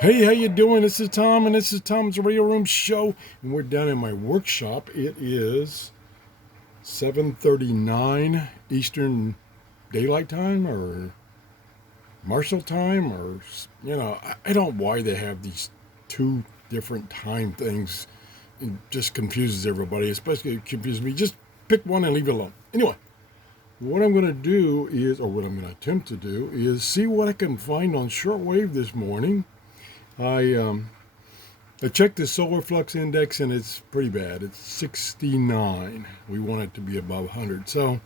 Hey, how you doing? This is Tom, and this is Tom's Radio Room Show, and we're down in my workshop. It is 7:39 Eastern Daylight Time, or Marshall Time, or I don't know why they have these two different time things. It just confuses everybody, especially it confuses me. Just pick one and leave it alone. Anyway, what I'm going to do is, or what I'm going to attempt to do, is see what I can find on shortwave this morning. I checked the solar flux index and it's pretty bad. It's 69. We want it to be above 100. So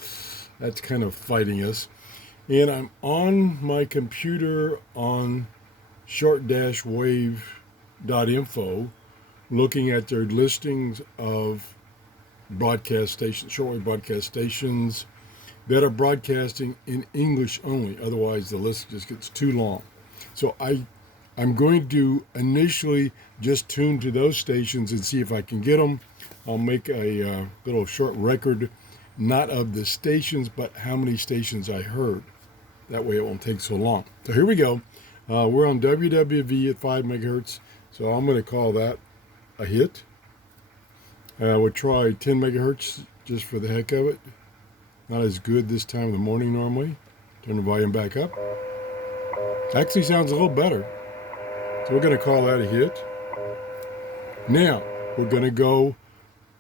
that's kind of fighting us. And I'm on my computer on short-wave.info looking at their listings of broadcast stations, shortwave broadcast stations that are broadcasting in English only. Otherwise, the list just gets too long. So I'm going to initially just tune to those stations and see if I can get them. I'll make a little short record, not of the stations, but how many stations I heard. That way it won't take so long. So here we go. We're on WWV at 5 megahertz, so I'm going to call that a hit. We'll try 10 megahertz just for the heck of it. Not as good this time of the morning normally. Turn the volume back up. Actually sounds a little better. So we're going to call that a hit. Now, we're going to go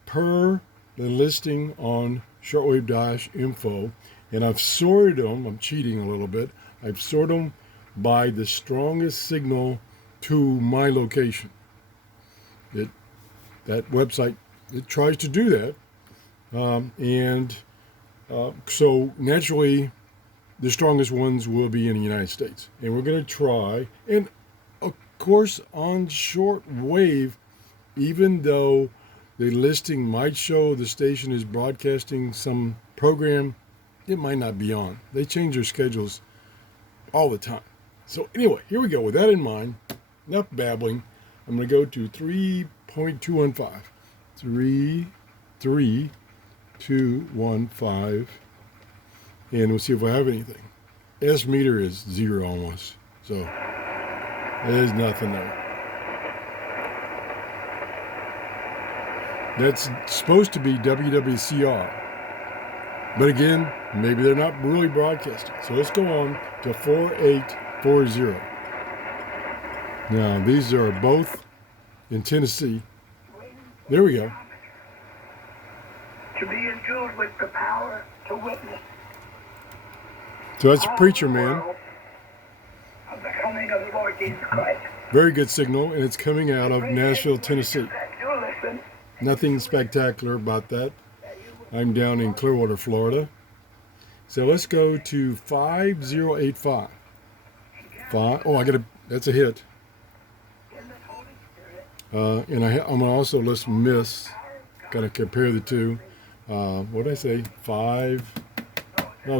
per the listing on shortwave-info, and I've sorted them. I'm cheating a little bit. I've sorted them by the strongest signal to my location. That website, it tries to do that. So naturally, the strongest ones will be in the United States. And we're going to try, and of course, on shortwave, even though the listing might show the station is broadcasting some program, it might not be on. They change their schedules all the time. So anyway, here we go. With that in mind, enough babbling. I'm going to go to 3.215. 3.215. And we'll see if I have anything. S meter is 0 almost. So there's nothing there. That's supposed to be WWCR. But again, maybe they're not really broadcasting. So let's go on to 4840. Now, these are both in Tennessee. There we go. To be endued with the power to witness. So that's a preacher man. Of the coming of the Lord Jesus Christ. Very good signal, and it's coming out of Nashville, Tennessee. Nothing spectacular about that. I'm down in Clearwater, Florida. So let's go to 5085. That's a hit. And I'm going to also list miss. Got to compare the two. What did I say?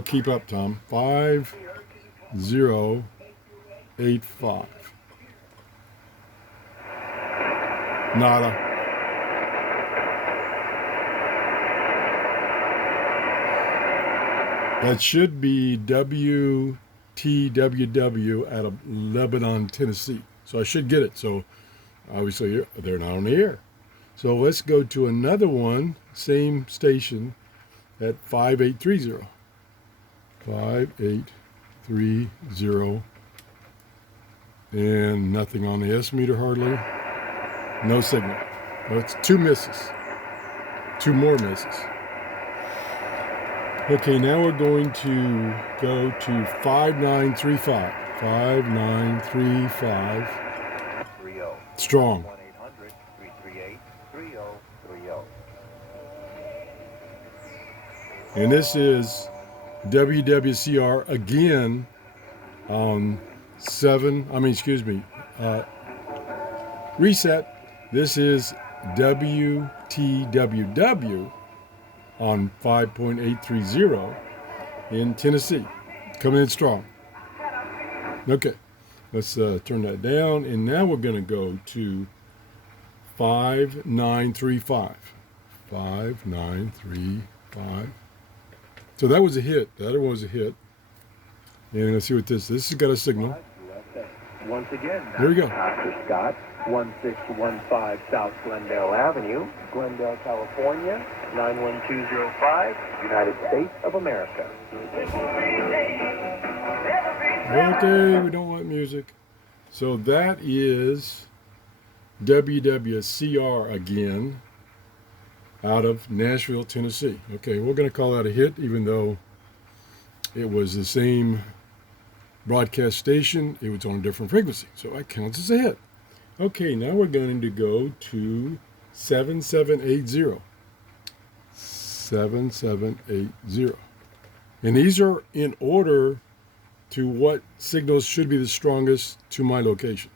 Keep up, Tom. 5085. Nada. That should be WTWW out of Lebanon, Tennessee. So I should get it. So obviously they're not on the air. So let's go to another one, same station at 5830. 5830. And nothing on the S meter hardly. No signal. That's two misses. Two more misses. Okay, now we're going to go to 5935. 5935. Strong. And this is WWCR again on reset. This is WTWW on 5.830 in Tennessee. Coming in strong. Okay, let's turn that down. And now we're going to go to 5935. 5935. So that was a hit. The other one was a hit. And let's see what this has got a signal. Once again, There we go. Dr. Scott, 1615 South Glendale Avenue, Glendale, California, 91205, United States of America. Okay, we don't want music. So that is WWCR again out of Nashville, Tennessee. Okay, we're going to call that a hit, even though it was the same broadcast station. It was on a different frequency, so that counts as a hit. Okay, now we're going to go to 7780. 7780. And these are in order to what signals should be the strongest to my location.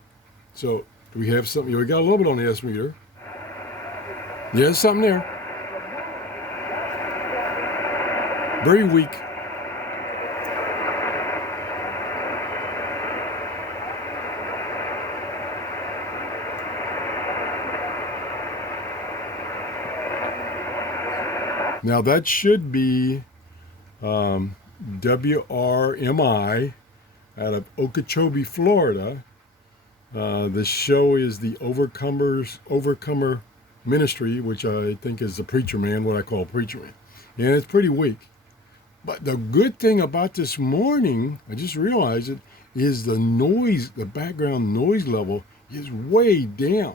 So do we have something? We got a little bit on the S meter. Yeah, there's something there. Very weak. Now that should be WRMI out of Okeechobee, Florida. The show is the Overcomer Ministry, which I think is the preacher man, what I call preacher man. And it's pretty weak. But the good thing about this morning, I just realized it, is the noise, the background noise level is way down.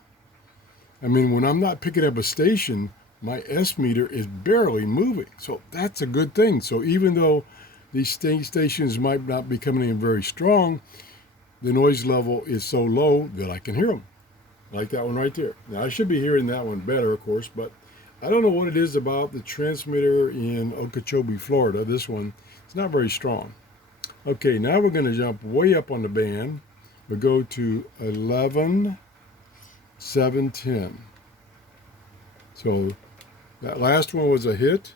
I mean, when I'm not picking up a station, my S meter is barely moving. So that's a good thing. So even though these stations might not be coming in very strong, the noise level is so low that I can hear them. Like that one right there. Now, I should be hearing that one better, of course, but I don't know what it is about the transmitter in Okeechobee, Florida. This one, it's not very strong. Okay, now we're going to jump way up on the band. We'll go to 11,710. So that last one was a hit.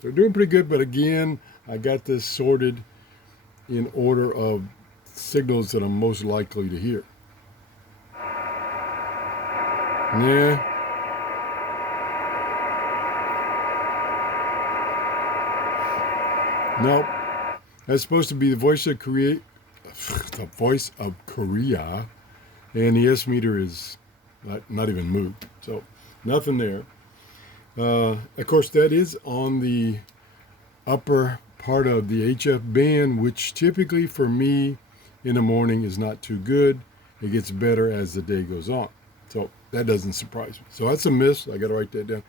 They're doing pretty good, but again, I got this sorted in order of signals that I'm most likely to hear. Yeah. Nope. That's supposed to be the voice of Korea, the voice of Korea, and the S meter is not even moved. So nothing there. Of course, that is on the upper part of the HF band, which typically for me in the morning is not too good. It gets better as the day goes on. So that doesn't surprise me. So that's a miss. I got to write that down.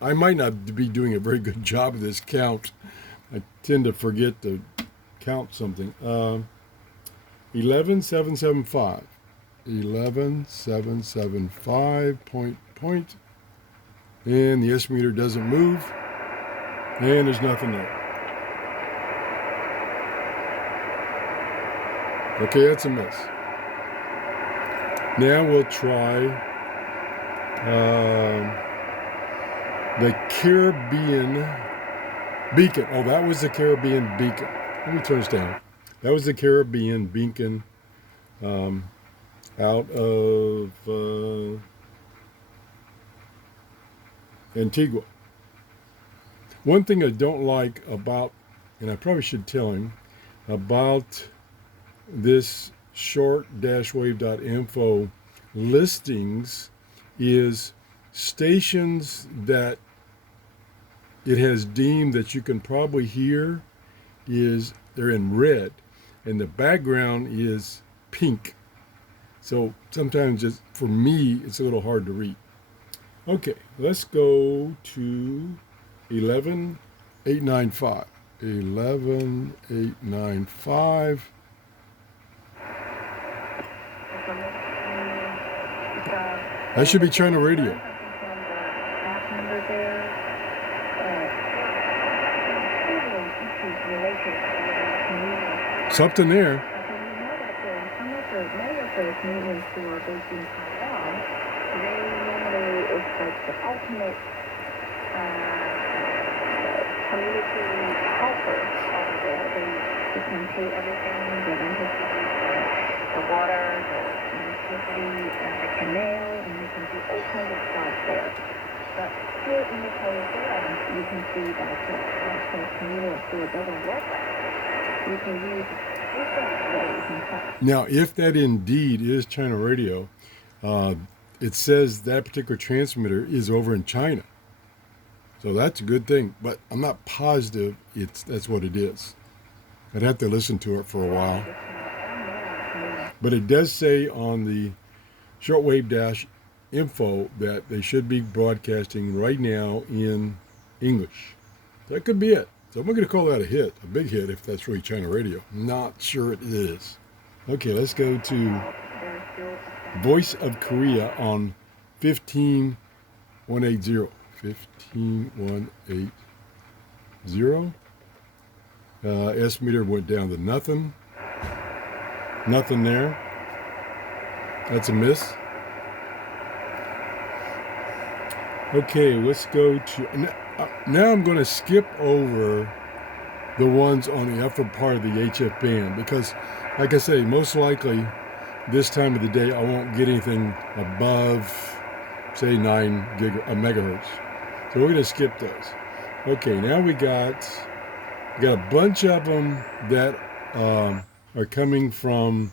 I might not be doing a very good job of this count. I tend to forget to count something. 11,775. 11,775 point. And the S meter doesn't move. And there's nothing there. Okay, that's a miss. Now we'll try the Caribbean Beacon. Oh, that was the Caribbean Beacon. Let me turn this down. That was the Caribbean Beacon out of Antigua. One thing I don't like about, and I probably should tell him, about this short-wave.info listings is stations that it has deemed that you can probably hear they're in red, and the background is pink. So sometimes just for me, it's a little hard to read. Okay, let's go to 11,895. 11,895. I should be trying to radio. Something there. Community helpers over there. They can pay everything, the electricity, the water, the electricity, the canal, and they can do all kinds of stuff there. But here in the California, you can see that the community store doesn't work. You can use Now, if that indeed is China radio, it says that particular transmitter is over in China. So that's a good thing, but I'm not positive that's what it is. I'd have to listen to it for a while. But it does say on the shortwave-info that they should be broadcasting right now in English. That could be it. So I'm going to call that a hit, a big hit if that's really China radio. Not sure it is. Okay, let's go to Voice of Korea on 15180. 15180. S meter went down to nothing. Nothing there. That's a miss. Okay, let's go to... Now I'm going to skip over the ones on the upper part of the HF band because, like I say, most likely this time of the day I won't get anything above, say, 9 megahertz. So we're going to skip those. Okay, now we got a bunch of them that are coming from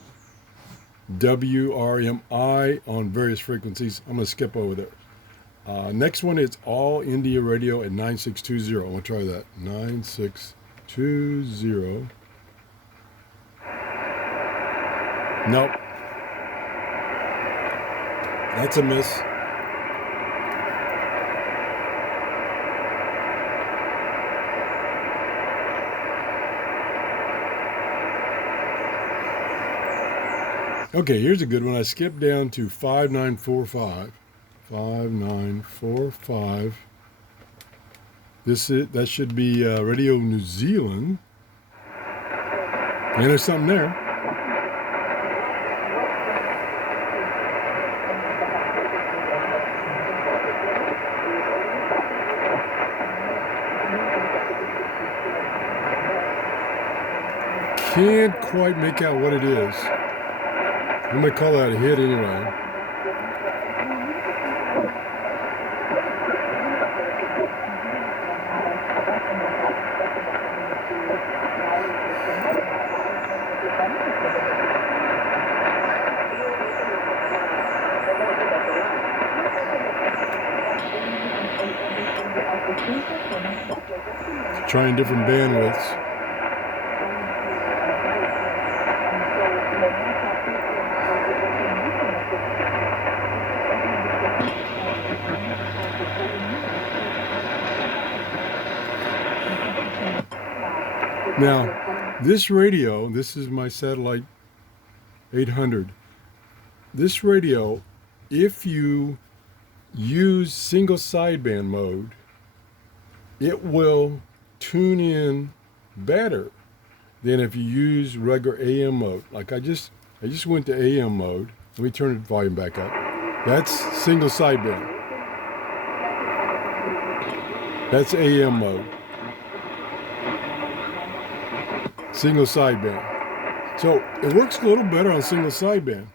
WRMI on various frequencies. I'm going to skip over those. Next one is All India Radio at 9620. I'm going to try that. 9620. Nope. That's a miss. Okay, here's a good one. I skipped down to 5945. 5945. That should be Radio New Zealand. And there's something there. Can't quite make out what it is. I'm going to call that a hit anyway. Trying different bandwidths. Now, this radio, this is my satellite 800. This radio, if you use single sideband mode, it will tune in better than if you use regular AM mode. Like I just went to AM mode. Let me turn the volume back up. That's single sideband. That's AM mode. Single sideband. So it works a little better on single sideband.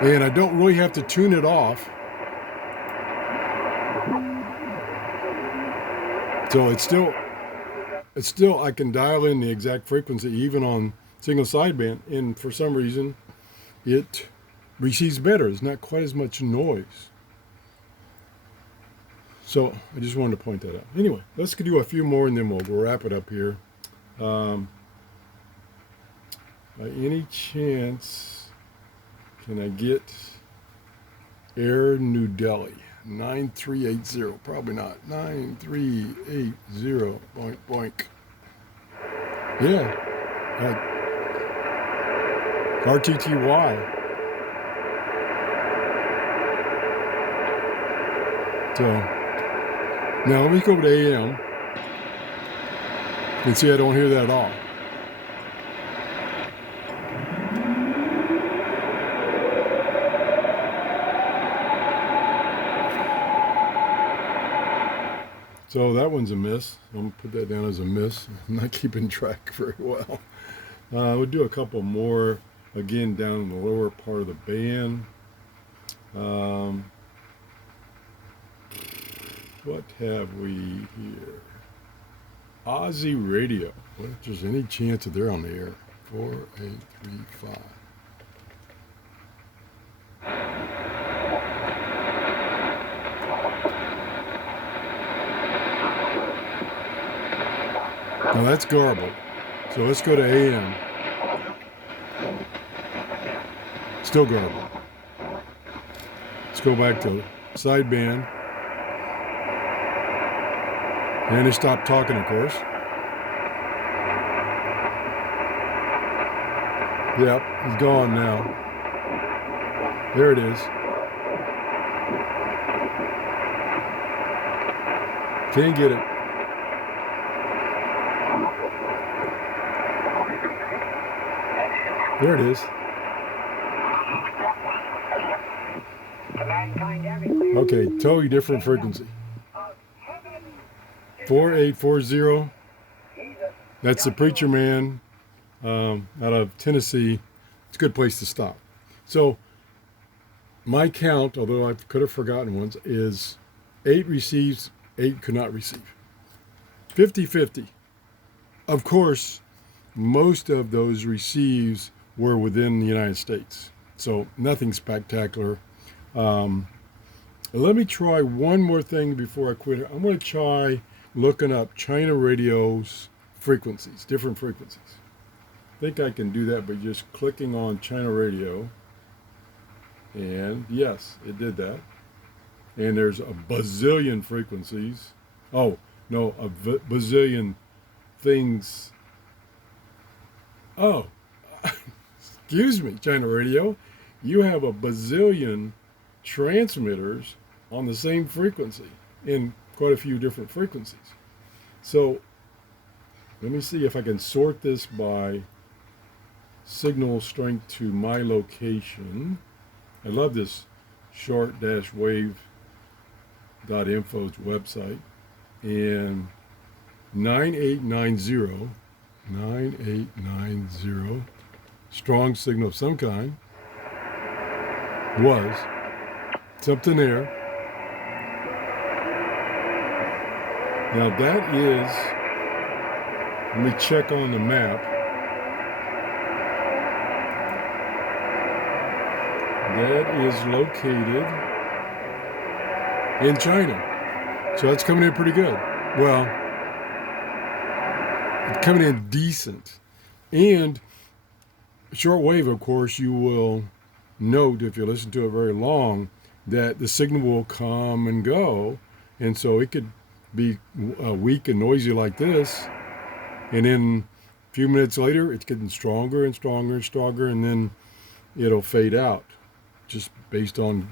And I don't really have to tune it off. So it's still I can dial in the exact frequency even on single sideband, and for some reason it receives better. It's not quite as much noise. So I just wanted to point that out. Anyway, let's do a few more and then we'll wrap it up here. By any chance, can I get Air New Delhi? 9380, probably not. 9380, boink, boink. Yeah, RTTY. So, now let me go to AM. And see, I don't hear that at all. So that one's a miss. I'm going to put that down as a miss. I'm not keeping track very well. We'll do a couple more, again, down in the lower part of the band. What have we here? Aussie Radio. What if there's any chance that they're on the air? 4835. Now that's garbled. So let's go to AM. Still garbled. Let's go back to sideband. And he stopped talking, of course. Yep, he's gone now. There it is. Can't get it. There it is. Okay, totally different frequency. 4840. That's the Preacher Man out of Tennessee. It's a good place to stop. So my count, although I could have forgotten ones, is 8 receives, 8 could not receive. 50-50. Of course, most of those receives were within the United States. So nothing spectacular. Let me try one more thing before I quit. I'm going to try looking up China radio's frequencies, different frequencies. I think I can do that by just clicking on China radio. And yes, it did that. And there's a bazillion frequencies. Oh, no, a bazillion things. Oh, excuse me, China radio. You have a bazillion transmitters on the same frequency in quite a few different frequencies. So let me see if I can sort this by signal strength to my location. I love this short-wave.info's website. And 9890 strong signal of some kind was something there. Now that is, let me check on the map. That is located in China. So that's coming in pretty good. Well, it's coming in decent. And shortwave, of course, you will note if you listen to it very long that the signal will come and go. And so it could be weak and noisy like this. And then a few minutes later, it's getting stronger and stronger and stronger. And then it'll fade out just based on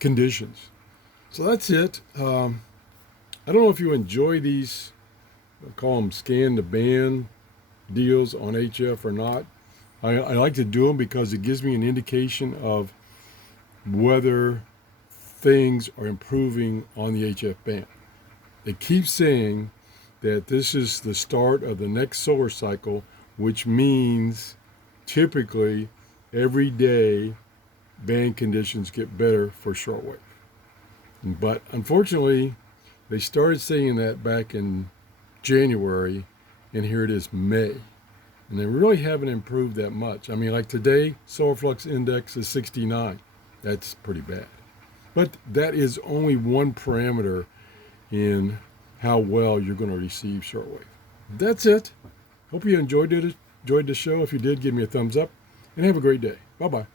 conditions. So that's it. I don't know if you enjoy these, I call them scan the band deals on HF or not. I like to do them because it gives me an indication of whether things are improving on the HF band. They keep saying that this is the start of the next solar cycle, which means typically every day band conditions get better for shortwave. But unfortunately, they started saying that back in January, and here it is May. And they really haven't improved that much. I mean, like today, solar flux index is 69. That's pretty bad. But that is only one parameter in how well you're going to receive shortwave. That's it. Hope you enjoyed the show. If you did, give me a thumbs up, and have a great day. Bye-bye.